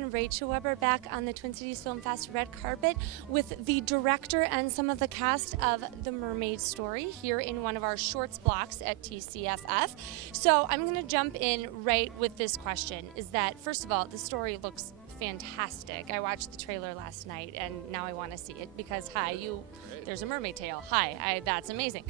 everyone. Rachel Weber back on the Twin Cities Film Fest red carpet with the director and some of the cast of The Mermaid Story here in one of our shorts blocks at TCFF. So I'm going to jump in right with this question, is that, first of all, the story looks fantastic. I watched the trailer last night and now I want to see it because there's a mermaid tail. That's amazing.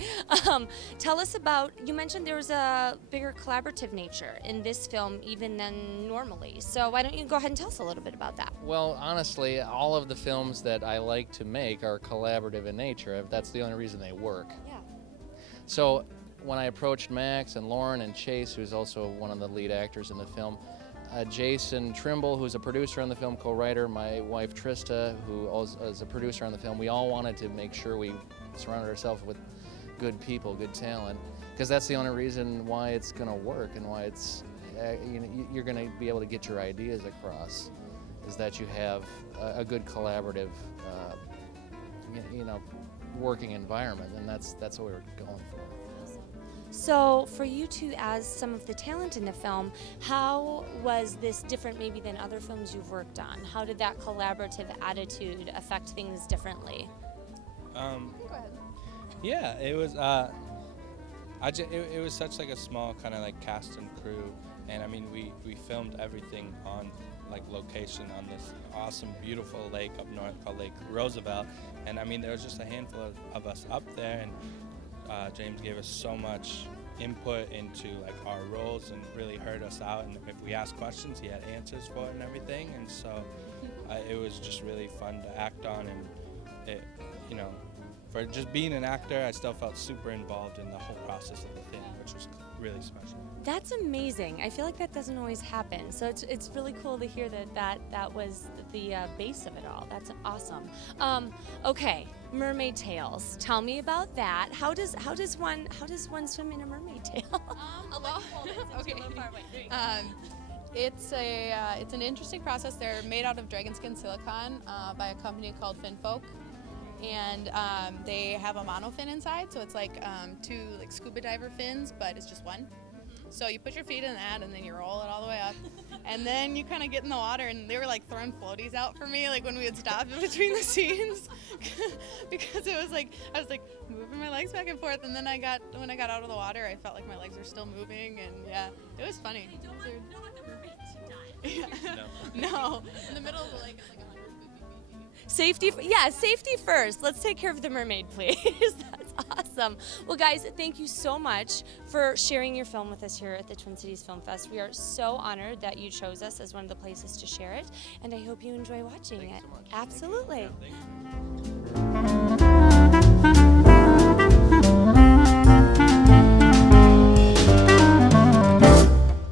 Tell us about, you mentioned there was a bigger collaborative nature in this film even than normally. So why don't you go ahead and tell us a little bit about that? Well, honestly, all of the films that I like to make are collaborative in nature. That's the only reason they work. Yeah. So when I approached Max and Lauren and Chase, who's also one of the lead actors in the film, Jason Trimble, who's a producer on the film, co-writer, my wife Trista, who is a producer on the film, we all wanted to make sure we surrounded ourselves with good people, good talent, because that's the only reason why it's going to work and why it's you're going to be able to get your ideas across, is that you have a good collaborative working environment, and that's what we're going for. So for you two, as some of the talent in the film, how was this different maybe than other films you've worked on? How did that collaborative attitude affect things differently? Go ahead. Yeah, it was. It was such like a small kind of like cast and crew, and I mean we filmed everything on like location on this awesome, beautiful lake up north called Lake Roosevelt, and I mean there was just a handful of us up there, and James gave us so much input into like our roles and really heard us out, and if we asked questions he had answers for it and everything, and so it was just really fun to act on, and it, for just being an actor I still felt super involved in the whole process of the thing, which was really special. That's amazing. I feel like that doesn't always happen, so it's really cool to hear that was the base of it all. That's awesome. Okay, mermaid tails. Tell me about that. How does one swim in a mermaid tail? Okay. It's an interesting process. They're made out of dragon skin silicone by a company called Finfolk, and they have a monofin inside, so it's like two like scuba diver fins, but it's just one. So you put your feet in that, and then you roll it all the way up, and then you kind of get in the water. And they were like throwing floaties out for me, like when we would stop in between the scenes, because it was like I was like moving my legs back and forth. And then when I got out of the water, I felt like my legs were still moving, and yeah, it was funny. You don't want the mermaids to die. Yeah. No. In the middle of the lake, it's like 150 feet. Safety first. Let's take care of the mermaid, please. That's awesome. Well, guys, thank you so much for sharing your film with us here at the Twin Cities Film Fest. We are so honored that you chose us as one of the places to share it, and I hope you enjoy watching it. So much. Absolutely. Thank you.